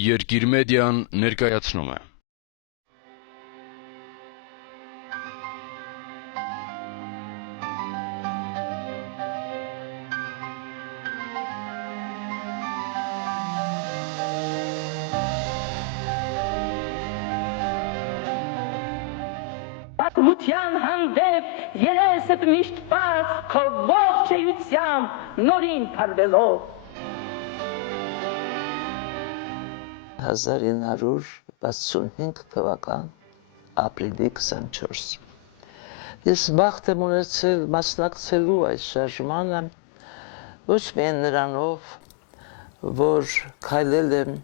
Երկիր մեդիան ներկայացնում է։ Պատմության հանդեպ երեսդ միշտ բաց քո ողջ էությամբ նորին փարվելով 1965 թվական ապրիլի 24 Ես բախտ եմ ունեցել մասնակցելու այս շարժմանը ոչ միայն նրանով, որ քայլել եմ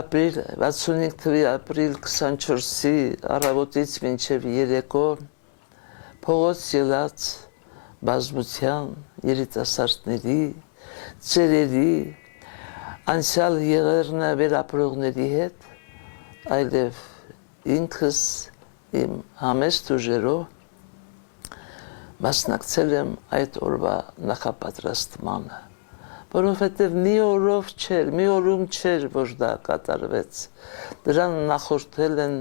ապրիլ 65 թվականի ապրիլ 24-ի առավոտից մինչև երեկո փողոց ելած բազմության երիտասարդների, ծերերի, անցյալ եղերնա վերապրողների հետ, այլև ինքս իմ համեստ ուժերով մասնակցել եմ այդ օրվա նախապատրաստմանը, որովհետև մի օրում չէր, որ դա կատարվեց, դրան նախորդել են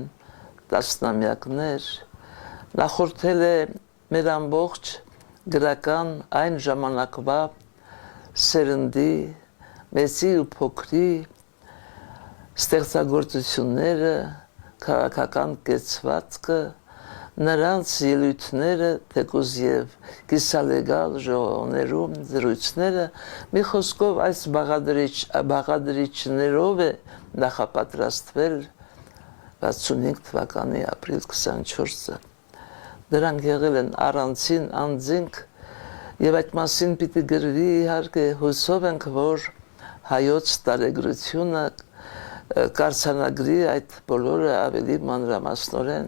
տասնամյակներ, նախորդել է մեր ամբողջ գրական այն ժամանակվա սերնդի, մեծի ու փոքրի ստեղծագործությունները, քաղաքական կեցվածքը, նրանց ելույթները, թեկուզ և կիսալեգալ ժողովներում զրույցները, մի խոսքով այս բաղադրիչներով է նախապատրաստվել 65 թվականի ապրիլ 24-ը։ Դրանք եղել են առանցին անձինք և այդ մասին պիտի գրվի իհարկե հուսով ենք, որ հայոց տարեգրությունը կարձանագրի այդ բոլորը ավելի մանրամասնորեն։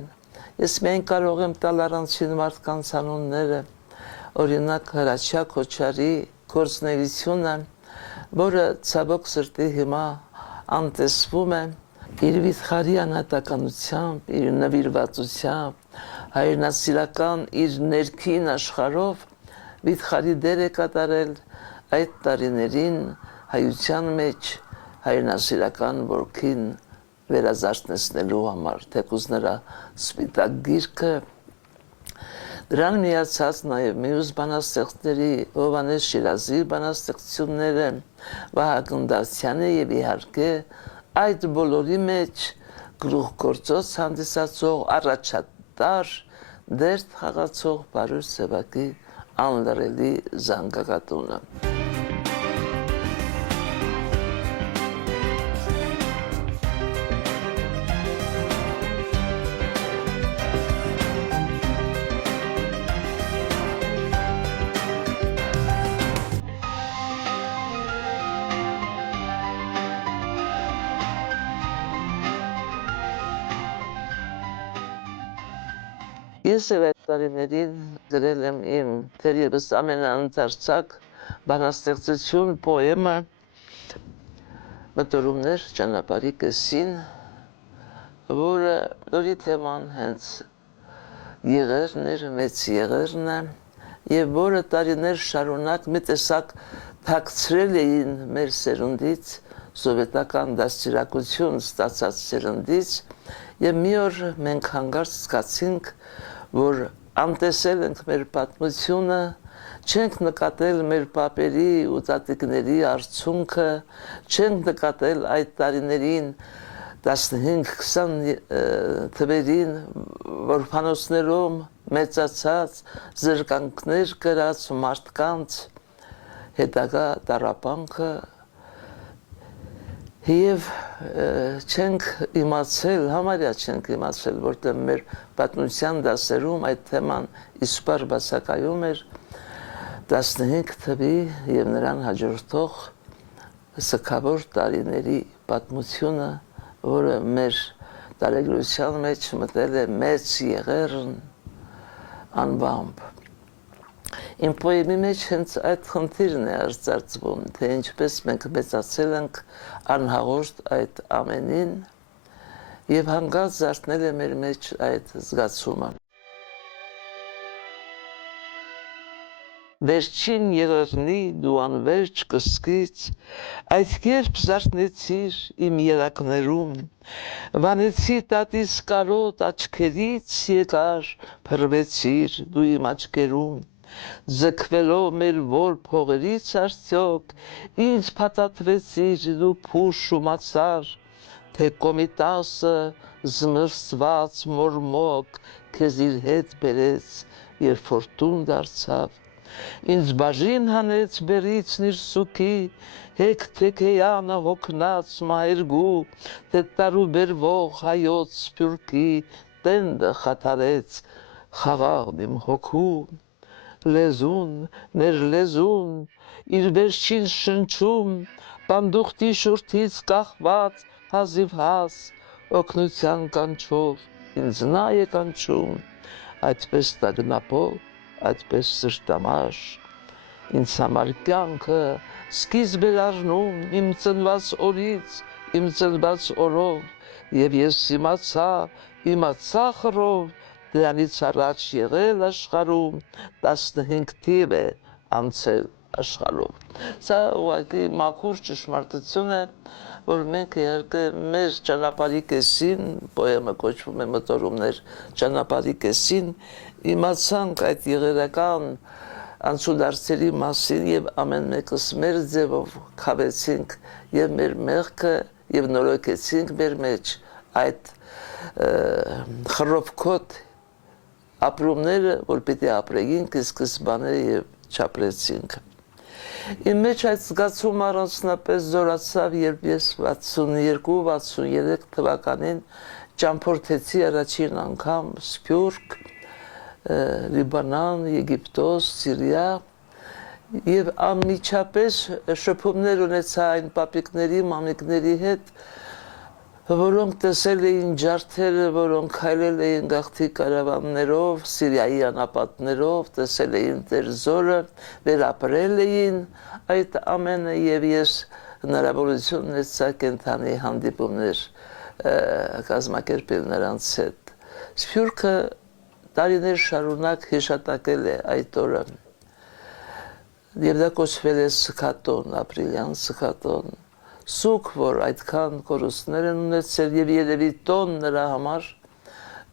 Ես միայն կարող եմ տալ առանցին մարդկանց անունները, օրինակ Հրաչյա Քոչարի գործունեությունը, որը ցավոք սրտի հիմա անտեսվում է իր վիթխարի անհատականությամբ, իր նվիրվածությամբ, հայրենասիրական իր ներքին աշխարհով վիթխարի դեր է կատարել այդ տարիներին հայության մեջ հայրենասիրական ոգին վերազարթնեցնելու համար, թեկուզ նրա սպիտակ գիրքը, դրան միացած նաև մյուս բանաստեղծների Հովհաննես Շիրազի բանաստեղծությունները, Վահագն Դավթյանի և իհարկե այդ բոլորի մեջ գլուխգործոց հանդիսացող առաջատար դեր խաղացող Պարուս Սևակի անլռելի զանգակատունը։ Ես և այդ տարիներին գրել եմ իմ թերևս ամենաընթերցակ բանաստեղծություն պոեմը «Մտորումներ ճանապարհի կեսին», որի թեման հենց եղերն էր, մեծ եղերն է, և որը տարիներ շարունակ մի տեսակ թաքցրել էին մեր սերունդից, սովետական դաստիարակություն ստացած սերնդից, և մի օր մենք հանկարծ զգացինք, որ անտեսել ենք մեր պատմությունը, չենք նկատել մեր պապերի ու տատիկների արդյունքը, չենք նկատել այդ տարիներին 15-20 թվերին, որ փանոցներում մեծացած զրկանքներ կրած մարդկանց հետագա տառապանքը և չենք իմացել, համարյա չենք իմացել, որտեղ մեր պատմության դասերում այդ թեման իսպար բացակայում էր 15 թվի և նրան հաջորդող սգավոր տարիների պատմությունը, որը մեր տարեգրության մեջ մտել է մեծ եղերն անվամբ։ Իմ պոեմի մեջ հենց այդ խնդիրն է արծարծվում, թե ինչպես մենք մեծացել ենք անհաղորդ այդ ամենին և հանկարծ զարթնել է մեր մեջ այդ զգացումը։ վերջին եղերնի դու անվերջ կսկից, այդ կերպ զարթնեցիր իմ երակներում, վանեցի տատիս կարոտ աչքերից եկար, փռվեցիր դու իմ աչքերում, ձգվելով մեր որ փողերից արդյոք, ինձ փաթաթվեցիր դու փուշ ու մացար, թե կոմիտասը զմրսված մորմոք քեզ իր հետ բերեց, երբ որ տուն դարձավ, ինձ բաժին հանեց բերից նիրսուքի, հեկ թեքեյանը հոգնած մահերգու, թե տարուբերվող հայոց սպյուրքի տենդը խաթարեց, խաղաղ իմ հոգում, լեզուն, ներլեզուն, իր վերջին շնչում, պանդուխտի շուրթից կախված հազիվ հաս, օգնության կանչով, ինձ նա է կանչում, այդպես տագնապով, այդպես սրտամաշ, ինձ համար կյանքը սկիզբ էր առնում իմ ծնված օրից, իմ ծնված օրով, և ես իմացա խռով, դրանից առաջ եղել աշխարհում 15 թիվ է անցել աշխարհով։ Սա ուղղակի մաքուր ճշմարտություն է, որ մենք իհարկե մեր ճանապարհի կեսին, պոեմը կոչվում է մտորումներ ճանապարհի կեսին, իմացանք այդ եղերական անցուդարձերի մասին և ամեն մեկս մեր ձևով քավեցինք և մեր մեղքը և նորոգեցինք մեր մեջ այդ խռովքոտ ապրումները, որ պիտի ապրեինք սկզբանե և չապրեցինք։ Իմ մեջ այդ զգացումը առանձնապես զորացավ, երբ ես 62-63 թվականին ճամփորդեցի առաջին անգամ Սփյուռք, Լիբանան, Եգիպտոս, Սիրիա և անմիջապես շփումներ ունեցա այն պապիկների, մամիկների հետ, որոնք տեսել էին ջարդերը, որոնք քայլել էին գաղթի կարավաններով, Սիրիայի անապատներով, տեսել էին Տեր զորը, վերապրել էին այդ ամենը և ես հնարավորություն ունեցա կենդանի հանդիպումներ կազմակերպել նրանց հետ։ Սփյուռքը տարիներ շարունակ հիշատակել է այդ օրը և դա կոչվել է Սքատոն, ապրիլյան Սքատոն, սուգ, որ այդքան կորուստներ են ունեցել և երևի տոն նրա համար,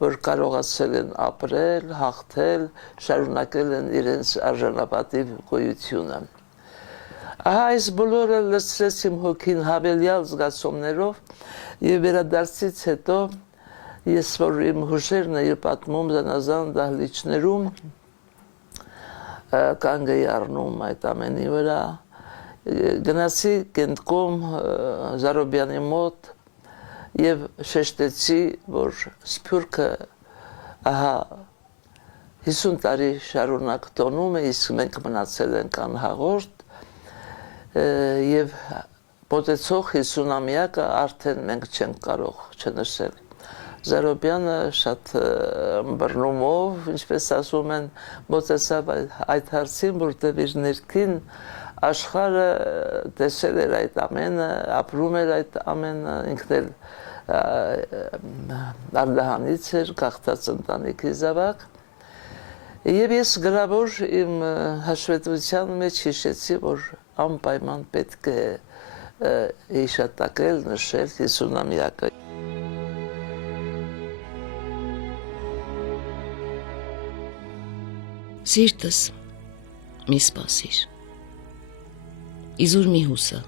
որ կարողացել են ապրել, հաղթել, շարունակել են իրենց արժանապատիվ գոյությունը։ Ահա այս բոլորը լցրեց իմ հոգին հավելյալ զգացումներով և վերադարձից հետո ես, որ իմ հուշերն էի պատմում զանազան դահլիճներում, կանգ էի առնում այդ ամենի վրա, գնացի Կենտկոմ Զարոբյանի մոտ և շեշտեցի, որ Սփյուռքը ահա 50 տարի շարունակ տոնում է, իսկ մենք մնացել ենք անհաղորդ և մոտեցող 50-ամյակը արդեն մենք չենք կարող չնշել։ Զարոբյանը շատ բռնումով, ինչպես ասում են, մոտեցավ այդ հարցին, որտեղ իր ներքին աշխարհը տեսել էր այդ ամենը, ապրում էր այդ ամենը, ինքն էլ Արդահանից էր, գաղթած ընտանիքի զավակ, և ես գրավոր իմ հաշվետվության մեջ հիշեցի, որ անպայման պետք է հիշատակել, նշել 50-ամյակը։ Սիրտս, մի սպասիր, իզուր մի հուսա,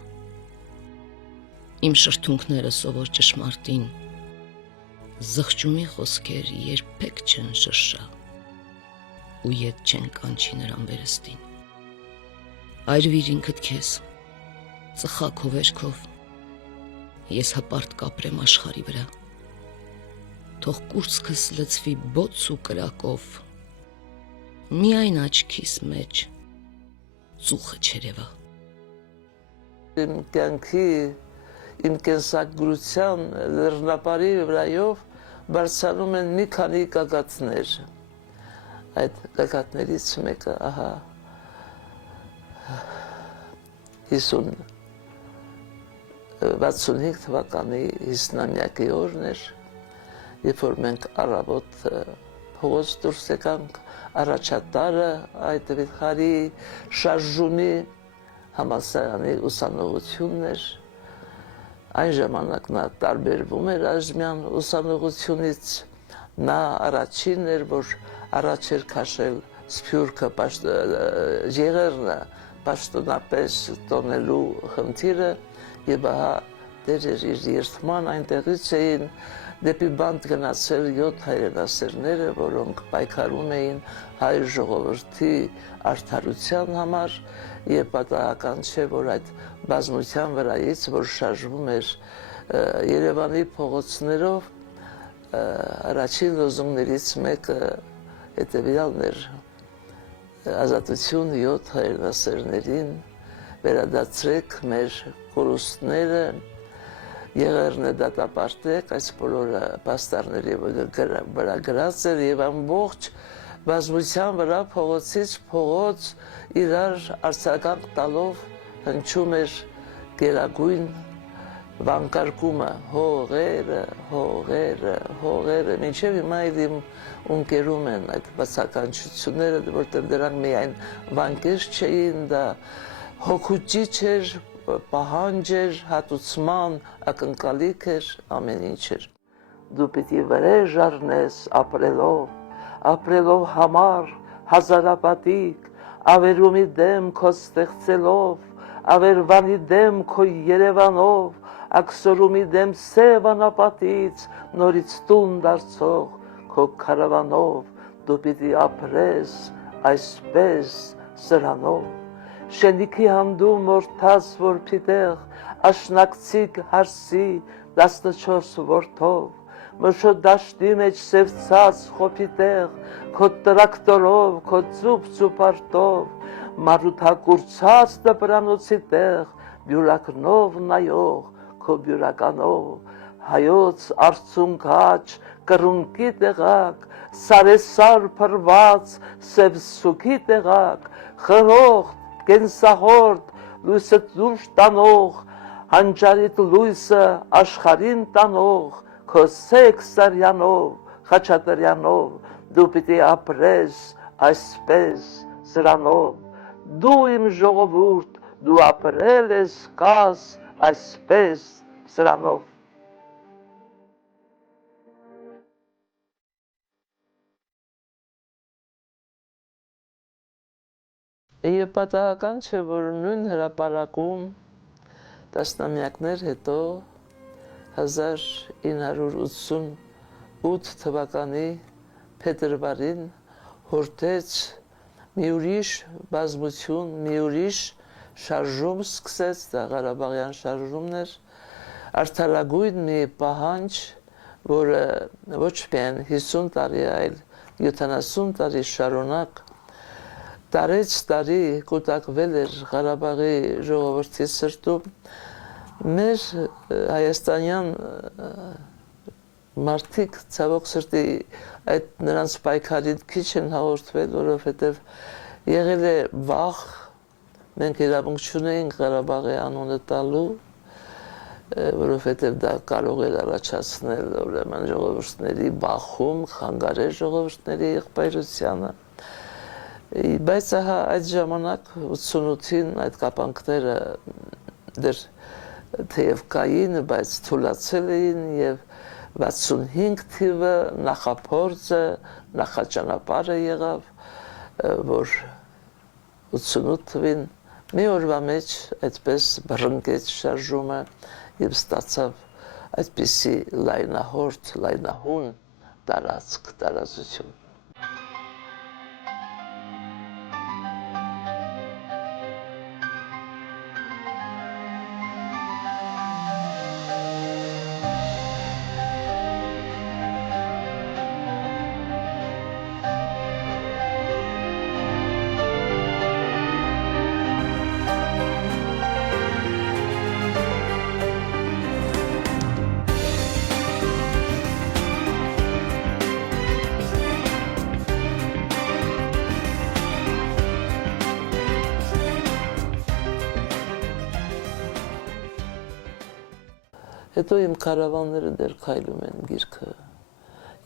իմ շրթունքները սովոր ճշմարտին, զղջումի խոսքեր երբեք չեն շրշա, ու ետ չեն կանչի նրան վերստին, այրվիր ինքդ քեզ, ծխա քո վերքով, ես հպարտ կապրեմ աշխարի վրա, թող կուրծքս լցվի բոց ու կրակով, միայն աչքիս մեջ ծուխը չերևա։ Իմ կյանքի, իմ կենսագրության լեռնապարի վրայով բարձրանում են մի քանի գագաթներ։ Այդ գագաթներից մեկը ահա 65 թվականի 50-ամյակի օրն էր, երբ որ մենք առավոտ փողոց դուրս եկանք առաջատարը այդ վիթխարի շարժումի համալսարանի ուսանողությունն էր։ Այն ժամանակ նա տարբերվում էր այժմյան ուսանողությունից, նա առաջինն էր, որ առաջ էր քաշել սփյուռքը եղերնը պաշտոնապես տոնելու խնդիրը եւ ահա դեր էր իր երթման այնտեղից էին դեպի բանտ գնացել 7 հայրենասերները, որոնք պայքարում էին հայ ժողովրդի արդարության համար եւ պատահական չէ, որ այդ բազմության վրայից, որ շարժվում էր Երևանի փողոցներով, առաջին լոզունգներից մեկը հետևյալն էր. ազատություն 7 հայրենասերներին, վերադարձրեք մեր կորուստները, եղերնը դատապարտեք, այս բոլորը պաստառների վրա գրած էր եւ ամբողջ բազմության վրա փողոցից փողոց իրար արձագանք տալով հնչում էր գերագույն վանկարկումը հողերը, հողերը, հողերը, մինչև հիմա իմ ունկերում են այդ բացականչությունները, որտեղ դրանք միայն վանկեր չէին, դա հոգուճիչ էր, պահանջ էր, հատուցման ակնկալիք էր, ամեն ինչ էր։ Դու պիտի վրեժ առնես ապրելով համար, հազարապատիկ, ավերումի դեմ քո ստեղծելով, ավերվանի դեմ քո Երևանով, աքսորումի դեմ սև անապատից, նորից տուն դարձող քո քարավանով, դու պիտի ապրես այսպես սրանով, շենիքի հանդում մորթաս որփիտեղ, աշնակցիկ հարսի 14 որդով, մշո դաշտի մեջ սևցած խոփիտեղ, քո տրակտորով, քո ծուպարտով, մարութակուրցած դպրանոցի տեղ, բյուրակնով նայող, քո բյուրականով, հայոց արցունքաչ, կռունկի տեղակ, սարեսար փռված, սև սուքի տեղակ, խրոխտ, կենսահորդ, լույսը դուրս տանող, հանճարիտ լույսը աշխարհին տանող, քո սեկ Սարյանով, Խաչատրյանով, դու պիտի ապրես այսպես սրանով, դու իմ ժողովուրդ, դու ապրել ես կաս այսպես սրանով։ Եվ պատահական չէ, որ նույն հրապարակում տասնամյակներ հետո 1988 թվականի փետրվարին հորթեց մի ուրիշ բազմություն, մի ուրիշ շարժում սկսեց, դա Ղարաբաղյան շարժումն էր, արդարագույն մի պահանջ, որը ոչ միայն 50 տարի, այլ 70 տարի շարունակ տարեց տարի կուտակվել էր Ղարաբաղի ժողովրդի սրտում, մեր հայաստանյան մարդիկ ցավոք սրտի այդ նրանց պայքարին քիչ են հաղորդվել, որովհետև եղել է վախ, մենք իրավունք չունեինք Ղարաբաղի անունը տալու, որովհետև դա կարող էր առաջացնել ուրեմն ժողովուրդների բախում, խանգարել ժողովուրդների եղբայրությանը, բայց ահա այդ ժամանակ 88-ին այդ կապանքները դեռ թեև կային, բայց թուլացել էին եւ 65 թիվը նախափորձը, նախաճանապարհը եղավ, որ 88 թվին մի օրվա մեջ այդպես բռնկեց շարժումը եւ ստացավ այդպիսի լայնահորդ, լայնահուն տարածություն։ Հետո իմ քարավանները դեռ քայլում են գիրքը,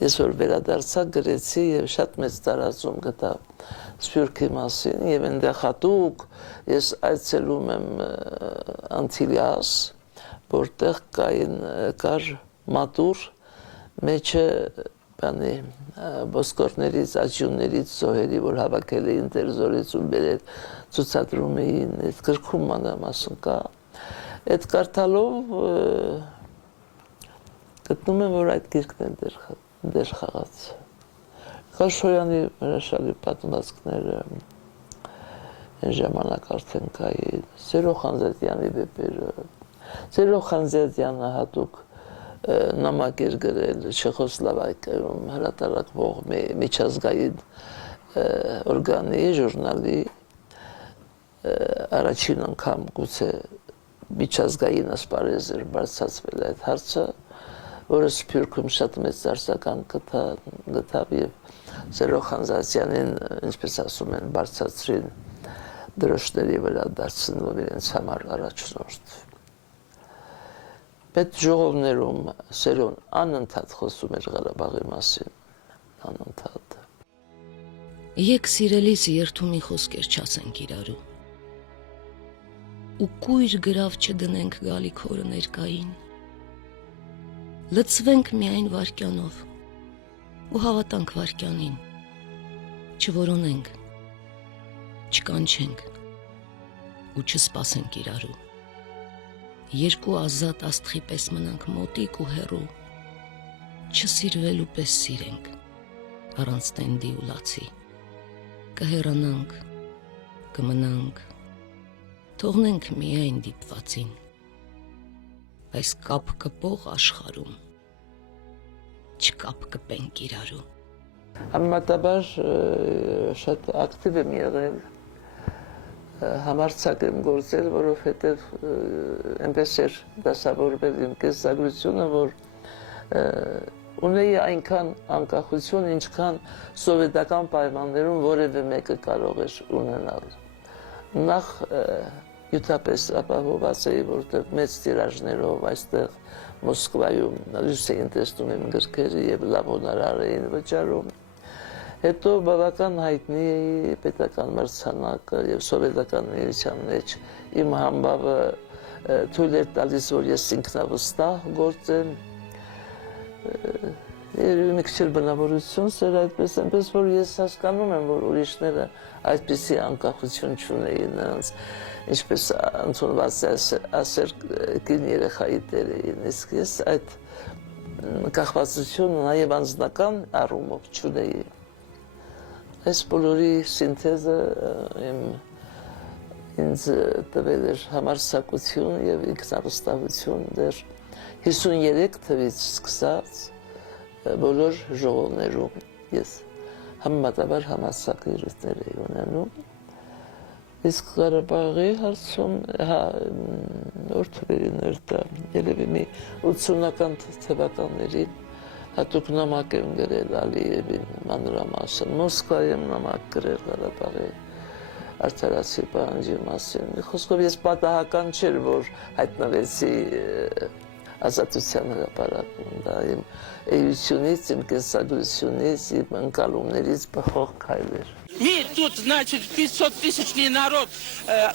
Ես որ վերադարձա գրեցի եւ շատ մեծ տարածում գտա Սփյուռքի մասին եւ այնտեղ հատուկ ես այցելում եմ Անտիլիաս, որտեղ կար մատուր մեջը բանի ոսկորներից, աճյուններից զոհերի, որ հավաքել էին տերզորից ու բերել ցուցադրում էին, այդ գրքում մանրամասն կա։ Այդ կարդալով գտնում եմ, որ այդ գիրքն է դեր խաղաց։ Խաշոյանի հրաշալի պատմվածքները այն ժամանակ արդեն կային, Սերո Խանձատյանի վեպերը, Սերո Խանձատյանը հատուկ նամակ էր գրել Չեխոսլովակիայում հրատարակվող միջազգային օրգանի, ժուրնալի առաջին անգամ գուցե միջազգային ասպարեզ էր բարձրացվել այդ հարցը, որը Սփյուռքում շատ մեծ դասական գտավ եւ Սերո Խանձատյանին, ինչպես ասում են, բարձրացրին դրոշների վրա դարձնելով իրենց համար առաջնորդ։ Պետ ժողովներում Սերոն անընդհատ խոսում էր Ղարաբաղի մասին, անընդհատ։ Եկ սիրելիս երթումի խոսքեր չասենք իրարու։ Ու կույր գրավ չդնենք գալիք օրը ներկային։ Լծվենք միայն վարքյանով ու հավատանք վարքյանին, չորոնենք, չկանչենք ու չսպասենք իրարու։ Երկու ազատ աստղի պես մնանք մոտիկ ու հեռու, չսիրվելու պես սիրենք, առանց տենդի ու լացի, կհեռանանք, կմնանք, թողնենք միայն դիպվածին, այս կապ կպող աշխարում, չկապ կպենք իրարու։ Համեմատաբար շատ ակտիվ եմ եղել, համարձակ եմ գործել, որովհետև այնպես էր դասավորվել իմ կեսագրությունը, որ ունեի այնքան անկախություն, ինչքան սովետական պայմաններում որևէ մեկը կարող էր ունենալ։ Նախ յութապես ապահովված էի, որտեղ մեծ տիրաժներով այստեղ Մոսկվայում լույս էին տեսնում իմ գրքերը եւ լավ հոնորար էին վճարում։ Հետո բավական հայտնի էի պետական մրցանակը եւ սովետական միության մեջ իմ համբավը թույլ էր տալիս, որ ես ինքնավստահ գործեմ։ Երևի մի քիչ բնավորություն սեր այդպես, այնպես որ ես հասկանում եմ, որ ուրիշները այդպիսի անկախություն չունեին նրանց, ինչպես ընդունված ասեր կին երեխայի տեր էին, իսկ ես այդ կախվածությունը նաեւ անձնական առումով չունեի։ Այս բոլորի սինթեզը ինձ տվել էր համարձակություն եւ ինքնավստահություն դեռ 53 թվից սկսած բոլոր ժողովներում ես համեմատաբար համարձակություններ էի ունենում։ Իսկ Ղարաբաղի հարցում, նոր թվերին էր դա, երևի մի 80-ական թվականներին հատուկ նամակ եմ գրել Ալիևին մանրամասն, Մոսկվայում նամակ գրել Ղարաբաղի արդարացի պահանջի մասին։ Մի խոսքով ես պատահական չէր, որ հայտնվեցի ազատության հրապարակում, դա իմ էությունից, իմ կենսագրությունից, իմ ընկալումներից բխող քայլ էր։ Мы тут, значит, 500-тысячный народ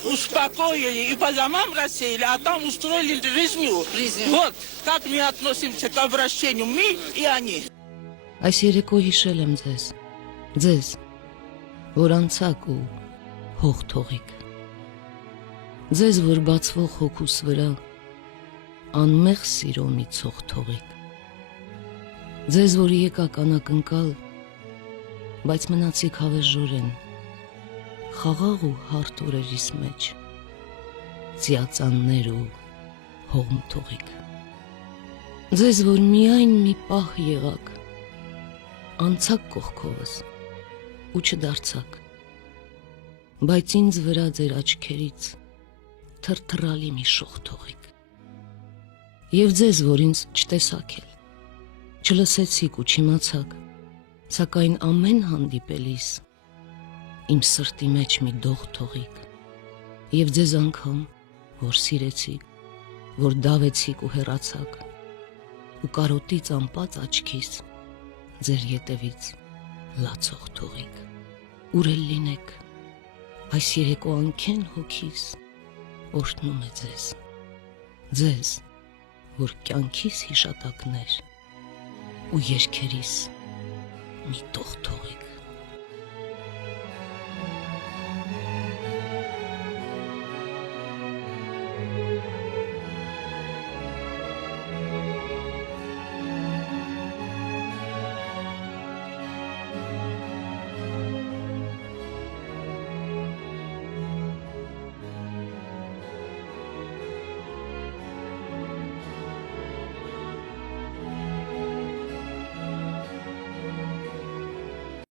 успокоили и по домам рассеяли, а там устроили резню. Вот как мы относимся к обращению, мы и они. Այս երեկո հիշել եմ ձեզ, որ անցակ ու հող թողիկ, ձեզ, որ բացվող հոգուս վրա անմեղ սիրո մի ցող թողիկ, ձեզ, որ եկաք անակնկալ, բայց մնացիք հավերժորեն, խաղաղ ու հարթ օրերիս մեջ, ծիածաններ ու հողմ թողիկ, ձեզ, որ միայն մի պահ եղաք, անցակ կողքովս ու չդարձակ, բայց ինձ վրա ձեր աչքերից թրթռալի մի շող թողիկ, եւ ձեզ, որ ինձ չտեսաք էլ, չլսեցիք ու չիմացաք, սակայն ամեն հանդիպելիս իմ սրտի մեջ մի դող թողիկ, եւ ձեզ անգամ, որ սիրեցիք, որ դավեցիք ու հեռացաք, ու կարոտից անպած աչքիս ձեր ետևից լացող թողիկ, ուր էլ լինեք, այս երեկո անքեն հոգիս օրհնում է ձեզ, որ կյանքիս հիշատակներ ու երգերիս մի տող թողիկ։